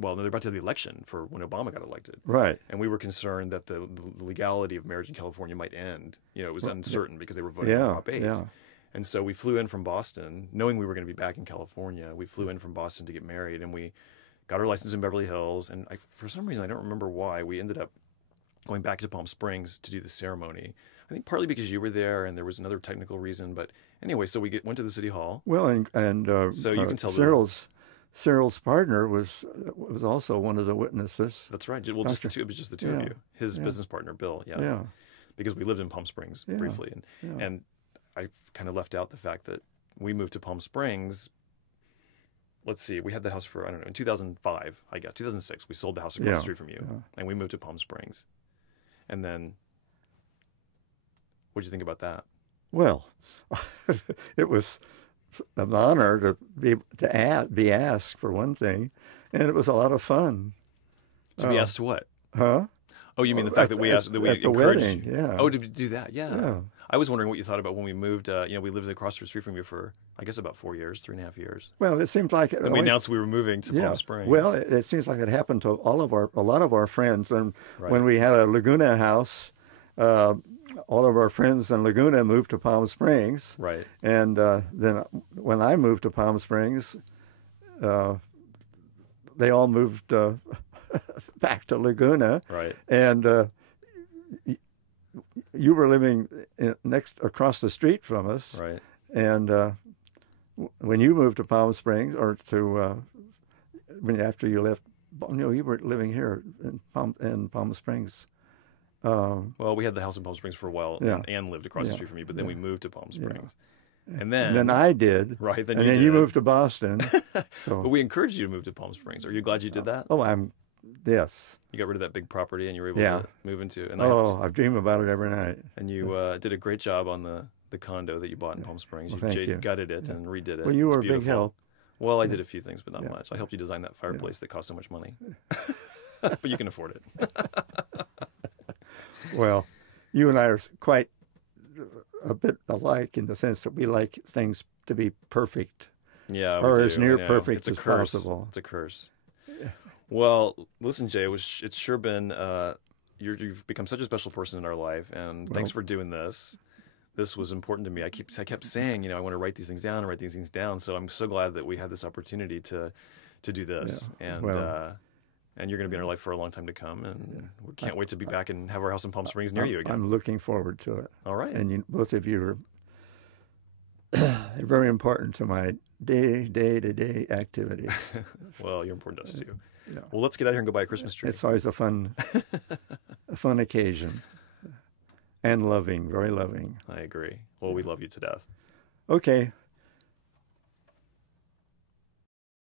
well, they're about to have the election for when Obama got elected. Right. And we were concerned that the legality of marriage in California might end. You know, it was uncertain because they were voting on Prop 8. Yeah. And so we flew in from Boston, knowing we were going to be back in California. We flew in from Boston to get married, and we got our license in Beverly Hills. And for some reason, I don't remember why, we ended up going back to Palm Springs to do the ceremony. I think partly because you were there, and there was another technical reason. But anyway, so we went to the city hall. Well, and so you can tell Cyril's partner was also one of the witnesses. That's right. Well, just it was just the two of you. His business partner, Bill. Yeah. Yeah. Because we lived in Palm Springs briefly, and I kind of left out the fact that we moved to Palm Springs. Let's see, we had the house for, I don't know, in 2005, I guess, 2006. We sold the house across the street from you, and we moved to Palm Springs. And then, what did you think about that? Well, it was an honor to be asked, for one thing, and it was a lot of fun. To be asked to what? Huh? Oh, you mean the fact that we asked, that we at the encouraged wedding, you? yeah. Oh, to do that, yeah. I was wondering what you thought about when we moved. You know, we lived across the street from you for, I guess, about 4 years, 3.5 years. Well, it seemed like and we announced we were moving to Palm Springs. Well, it seems like it happened to a lot of our friends, and when we had a Laguna house, all of our friends in Laguna moved to Palm Springs. Right. And then when I moved to Palm Springs, they all moved back to Laguna. Right. And you were living across the street from us. Right. And when you moved to Palm Springs, or after you left, no, you were living here in Palm Springs. Well, we had the house in Palm Springs for a while, and Ann lived across the street from me, but then we moved to Palm Springs. And then I did. Right. Then you moved to Boston. But we encouraged you to move to Palm Springs. Are you glad you did that? Yes. You got rid of that big property and you were able to move into it. And I dream about it every night. And you did a great job on the condo that you bought in Palm Springs. Well, you gutted it and redid it. Well, you were it's a big help. Well, I did a few things, but not much. I helped you design that fireplace that cost so much money. But you can afford it. Well, you and I are quite a bit alike in the sense that we like things to be perfect. Yeah, or as near perfect as possible. It's a curse. Well, listen, Jay, it's sure been you've become such a special person in our life, and thanks for doing this. This was important to me. I kept saying, I want to write these things down, So I'm so glad that we had this opportunity to do this, and you're going to be in our life for a long time to come, and we can't wait to be back and have our house in Palm Springs near you again. I'm looking forward to it. All right, and both of you are very important to my day-to-day activities. Well, you're important to us too. Yeah. Well, let's get out here and go buy a Christmas tree. It's always a fun occasion, and very loving. I agree. Well, we love you to death. Okay.